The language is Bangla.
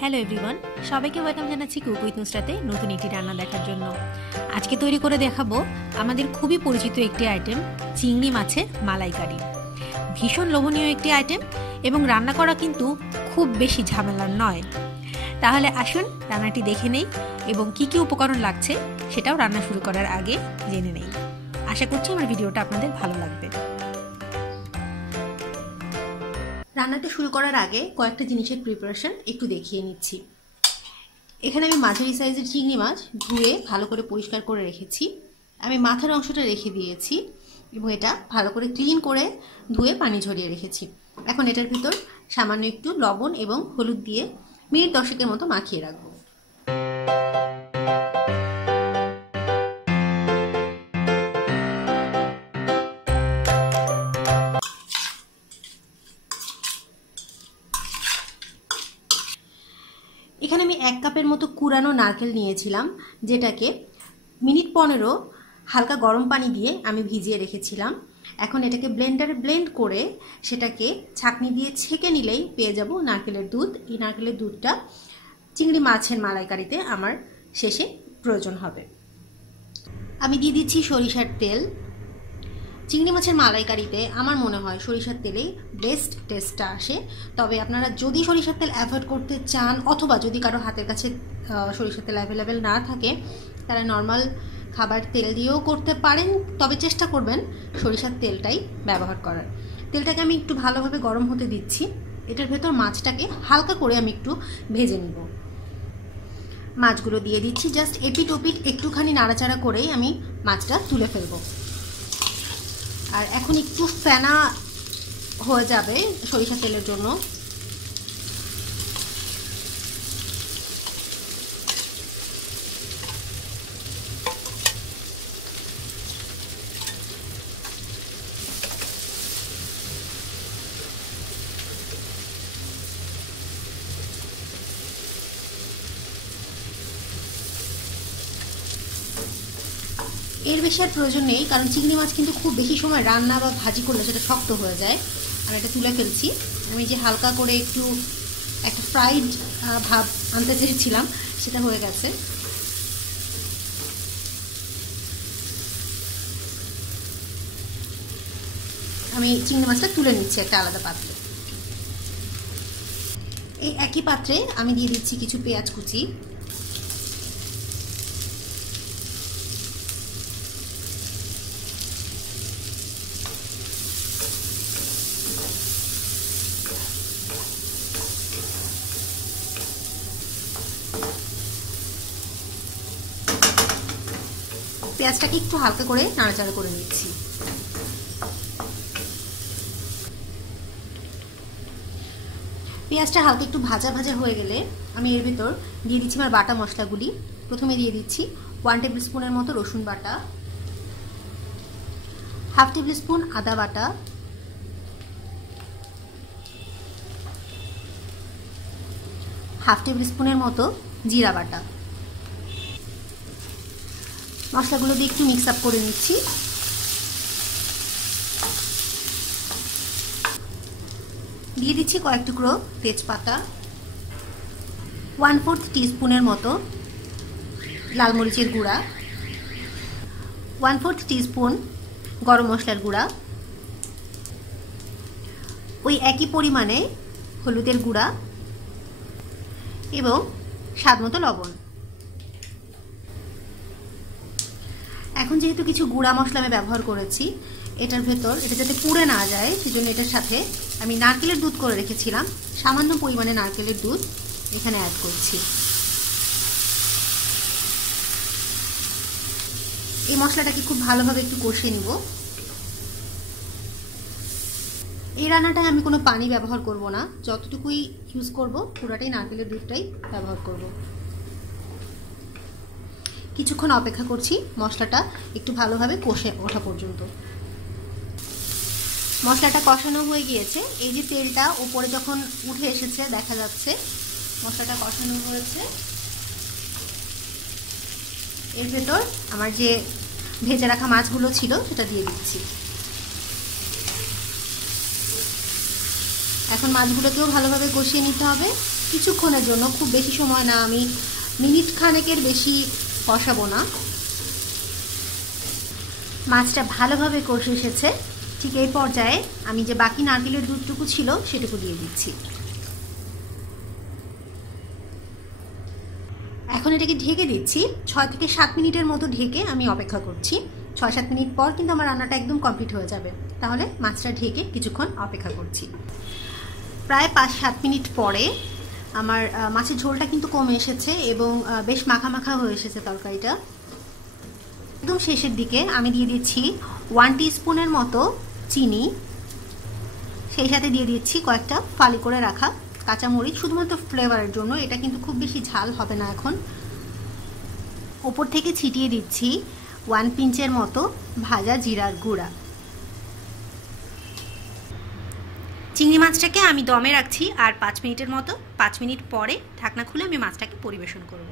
হ্যালো এভরিওয়ান, সবাইকে ওয়েলকাম জানাচ্ছি কুক উইথ নুসরাতে নতুন একটি রান্না দেখার জন্য। আজকে তৈরি করে দেখাবো আমাদের খুবই পরিচিত একটি আইটেম, চিংড়ি মাছের মালাইকারি। ভীষণ লোভনীয় একটি আইটেম এবং রান্না করা কিন্তু খুব বেশি ঝামেলার নয়। তাহলে আসুন রান্নাটি দেখে নেই এবং কি কি উপকরণ লাগছে সেটাও রান্না শুরু করার আগে জেনে নেই। আশা করছি আমার ভিডিওটা আপনাদের ভালো লাগবে। রান্নাটা শুরু করার আগে কয়েকটা জিনিসের প্রিপারেশন একটু দেখিয়ে নিচ্ছি। এখানে আমি মাঝারি সাইজের চিংড়ি মাছ ধুয়ে ভালো করে পরিষ্কার করে রেখেছি। আমি মাথার অংশটা রেখে দিয়েছি এবং এটা ভালো করে ক্লিন করে ধুয়ে পানি ঝরিয়ে রেখেছি। এখন এটার ভিতর সামান্য একটু লবণ এবং হলুদ দিয়ে মিনিট 10 মতো মাখিয়ে রাখবো। এখানে আমি 1 কাপের মতো কুড়ানো নারকেল নিয়েছিলাম, যেটাকে মিনিট 15 হালকা গরম পানি দিয়ে আমি ভিজিয়ে রেখেছিলাম। এখন এটাকে ব্লেন্ডারে ব্লেন্ড করে সেটাকে ছাঁকনি দিয়ে ছেঁকে নিলেই পেয়ে যাব নারকেলের দুধ। এই নারকেলের দুধটা চিংড়ি মাছের মালাইকারিতে আমার শেষে প্রয়োজন হবে। আমি দিয়ে দিচ্ছি সরিষার তেল। চিংড়ি মাছের মালাইকারিতে আমার মনে হয় সরিষার তেলেই বেস্ট টেস্টটা আসে। তবে আপনারা যদি সরিষার তেল অ্যাভয়েড করতে চান অথবা যদি কারো হাতের কাছে সরিষার তেল অ্যাভেলেবেল না থাকে, তারা নর্মাল খাবার তেল দিয়েও করতে পারেন। তবে চেষ্টা করবেন সরিষার তেলটাই ব্যবহার করার। তেলটাকে আমি একটু ভালোভাবে গরম হতে দিচ্ছি। এটার ভেতর মাছটাকে হালকা করে আমি একটু ভেজে নিব। মাছগুলো দিয়ে দিচ্ছি। জাস্ট এপিট ওপিট একটুখানি নাড়াচাড়া করেই আমি মাছটা তুলে ফেলবো। আর এখন একটু ফেনা হয়ে যাবে সরিষার তেলের জন্য। এর বেশি আর প্রয়োজন নেই, কারণ চিংড়ি মাছ কিন্তু খুব বেশি সময় রান্না বা ভাজি করলে সেটা শক্ত হয়ে যায়। আমি এটা তুলে ফেলছি। আমি যে হালকা করে একটু একটা ফ্রাইড ভাব আনতে চেয়েছিলাম সেটা হয়ে গেছে। আমি চিংড়ি মাছটা তুলে নিচ্ছি একটা আলাদা পাত্রে। এই একই পাত্রে আমি দিয়ে দিচ্ছি কিছু পেঁয়াজ কুচি। পেঁয়াজটাকে একটু হালকা করে নাড়াচাড়া করে নিচ্ছি। পেঁয়াজটা হালকা একটু ভাজা ভাজা হয়ে গেলে আমি এর ভিতর দিয়ে দিচ্ছি আমার বাটা মশলাগুলি। প্রথমে দিয়ে দিচ্ছি 1 টেবিল স্পুনের মতো রসুন বাটা, 1/2 টেবিল স্পুন আদা বাটা, 1/2 টেবিল স্পুনের মতো জিরা বাটা। মশলাগুলো দিয়ে একটু মিক্স আপ করে নিচ্ছি। দিয়ে দিচ্ছি কয়েক টুকরো তেজপাতা, 1/4 টিস্পুনের মতো লাল মরিচের গুঁড়া, 1/4 টিস্পুন গরম মশলার গুঁড়া, ওই একই পরিমাণে হলুদের গুঁড়া এবং স্বাদ মতো লবণ। এখন যেহেতু কিছু গুঁড়া মশলা আমি ব্যবহার করেছি, এটার ভেতর এটা যাতে পুড়ে না যায় সেজন্য এটার সাথে আমি নারকেলের দুধ করে রেখেছিলাম, সামান্য পরিমাণে নারকেলের দুধ এখানে অ্যাড করছি। এই মশলাটাকে খুব ভালোভাবে একটু কষিয়ে নিব। এই রান্নাটায় আমি কোনো পানি ব্যবহার করব না, যতটুকুই ইউজ করব পুরোটাই নারকেলের দুধটাই ব্যবহার করব। কিছুক্ষণ অপেক্ষা করছি মশলাটা একটু ভালোভাবে কষে ওঠা পর্যন্ত। মশলাটা কষানো হয়ে গিয়েছে। এই যে তেলটা উপরে যখন উঠে এসেছে দেখা যাচ্ছে মশলাটা কষানো হয়েছে। এর ভেতর আমার যে ভেজে রাখা মাছগুলো ছিল সেটা দিয়ে দিচ্ছি। এখন মাছগুলোকেও ভালোভাবে কষিয়ে নিতে হবে। কিছুক্ষণের জন্য, খুব বেশি সময় না, আমি মিনিট খানেকের বেশি কষাবো না। মাছটা ভালোভাবে কষে এসেছে। ঠিক এই পর্যায়ে আমি যে বাকি নারকেলের দুধটুকু ছিল সেটুকু দিয়ে দিচ্ছি। এখন এটাকে ঢেকে দিচ্ছি। 6 থেকে 7 মিনিটের মতো ঢেকে আমি অপেক্ষা করছি। 6-7 মিনিট পর কিন্তু আমার রান্নাটা একদম কমপ্লিট হয়ে যাবে। তাহলে মাছটা ঢেকে কিছুক্ষণ অপেক্ষা করছি। প্রায় 5-7 মিনিট পরে আমার মাছের ঝোলটা কিন্তু কমে এসেছে এবং বেশ মাখা মাখা হয়ে এসেছে তরকারিটা। একদম শেষের দিকে আমি দিয়ে দিচ্ছি 1 টিস্পুনের মতো চিনি, সেই সাথে দিয়ে দিচ্ছি কয়েকটা ফালি করে রাখা কাঁচামরিচ, শুধুমাত্র ফ্লেভারের জন্য। এটা কিন্তু খুব বেশি ঝাল হবে না। এখন ওপর থেকে ছিটিয়ে দিচ্ছি 1 পিঞ্চের মতো ভাজা জিরার গুঁড়া। চিংড়ি মাছটাকে আমি দমে রাখছি আর 5 মিনিটের মতো। 5 মিনিট পরে ঢাকনা খুলে আমি মাছটাকে পরিবেশন করব।